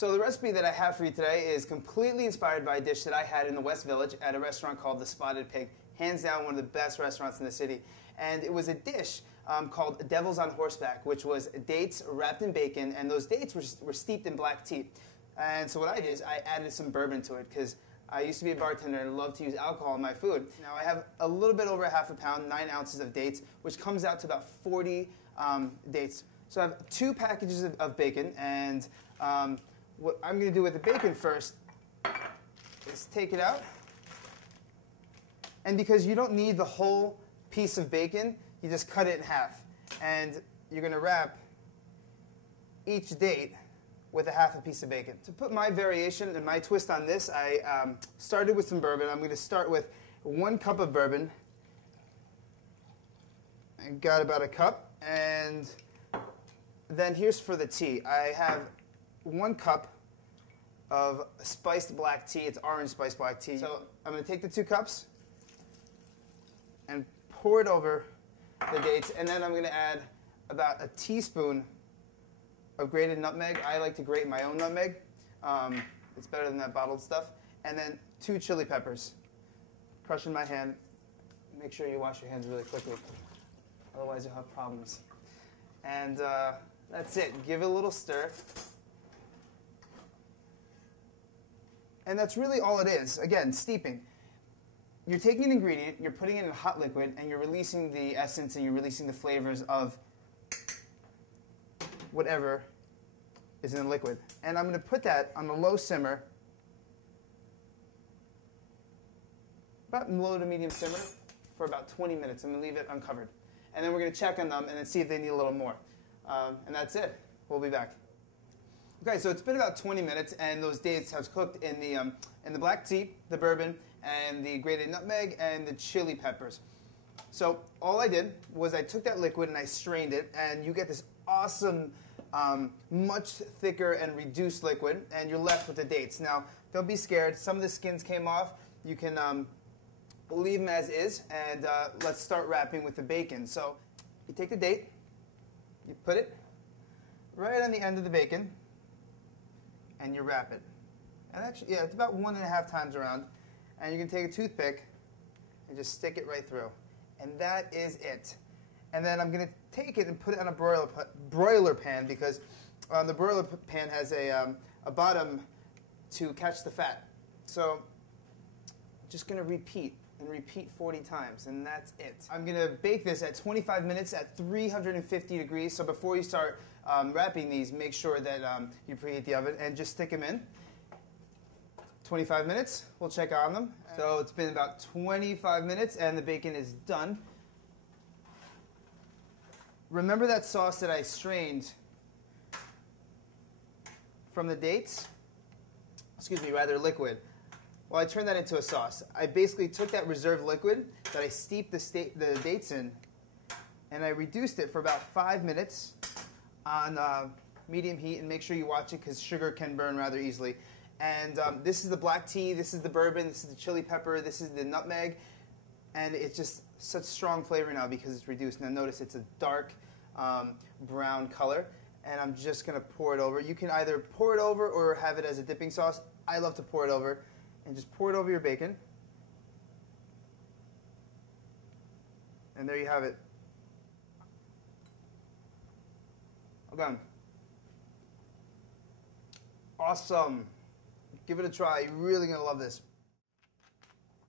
So the recipe that I have for you today is completely inspired by a dish that I had in the West Village at a restaurant called the Spotted Pig. Hands down one of the best restaurants in the city. And it was a dish called Devil's on Horseback, which was dates wrapped in bacon, and those dates were steeped in black tea. And so what I did is I added some bourbon to it, because I used to be a bartender and love to use alcohol in my food. Now I have a little bit over half a pound, 9 ounces of dates, which comes out to about 40 dates. So I have 2 packages of bacon, and what I'm going to do with the bacon first is take it out. And because you don't need the whole piece of bacon, you just cut it in half. And you're going to wrap each date with a half a piece of bacon. To put my variation and my twist on this, I started with some bourbon. I'm going to start with 1 cup of bourbon. I got about a cup. And then here's for the tea. I have 1 cup of spiced black tea. It's orange spiced black tea. So I'm going to take the 2 cups and pour it over the dates. And then I'm going to add about a teaspoon of grated nutmeg. I like to grate my own nutmeg. It's better than that bottled stuff. And then 2 chili peppers. Crush in my hand. Make sure you wash your hands really quickly. Otherwise you'll have problems. And that's it. Give it a little stir. And that's really all it is. Again, steeping. You're taking an ingredient, you're putting it in a hot liquid, and you're releasing the essence and you're releasing the flavors of whatever is in the liquid. And I'm going to put that on a low simmer, about low to medium simmer, for about 20 minutes. I'm going to leave it uncovered. And then we're going to check on them and then see if they need a little more. And that's it. We'll be back. Okay, so it's been about 20 minutes, and those dates have cooked in the black tea, the bourbon, and the grated nutmeg, and the chili peppers. So all I did was I took that liquid and I strained it, and you get this awesome, much thicker and reduced liquid, and you're left with the dates. Now, don't be scared. Some of the skins came off. You can leave them as is, and let's start wrapping with the bacon. So you take the date, you put it right on the end of the bacon, and you wrap it. And actually, yeah, it's about 1.5 times around. And you can take a toothpick and just stick it right through. And that is it. And then I'm going to take it and put it on a broiler pan, because the broiler pan has a bottom to catch the fat. So I'm just going to repeat and repeat 40 times, and that's it. I'm going to bake this at 25 minutes at 350 degrees. So before you start wrapping these, make sure that you preheat the oven and just stick them in. 25 minutes, we'll check on them. So it's been about 25 minutes and the bacon is done. Remember that sauce that I strained from the dates? Excuse me, rather liquid. Well, I turned that into a sauce. I basically took that reserved liquid that I steeped the dates in, and I reduced it for about 5 minutes on medium heat, and make sure you watch it because sugar can burn rather easily. And this is the black tea, this is the bourbon, this is the chili pepper, this is the nutmeg, and it's just such strong flavor now because it's reduced. Now notice it's a dark brown color, and I'm just going to pour it over. You can either pour it over or have it as a dipping sauce. I love to pour it over, and just pour it over your bacon. And there you have it. All done. Awesome. Give it a try. You're really going to love this.